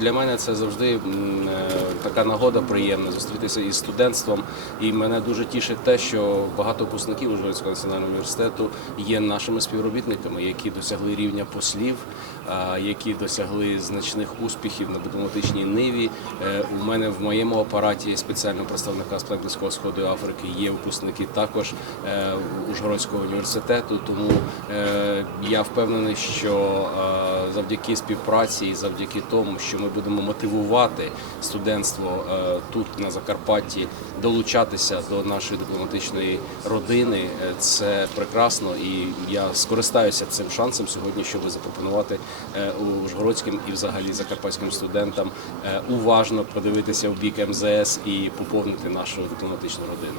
Для мене це завжди е, така нагода приємна зустрітися із студентством. І мене дуже тішить те, що багато випускників Ужгородського національного університету є нашими співробітниками, які досягли рівня послів, які досягли значних успіхів на дипломатичній ниві. Е, У мене в моєму апараті спеціального представника з Близького Сходу Африки є випускники також е, Ужгородського університету. Тому я впевнений, що завдяки співпраці і завдяки тому, що ми будемо мотивувати студентство е, тут на Закарпатті долучатися до нашої дипломатичної родини, е, це прекрасно. І я скористаюся цим шансом сьогодні, щоб запропонувати е, ужгородським і взагалі закарпатським студентам уважно подивитися в бік МЗС і поповнити нашу дипломатичну родину.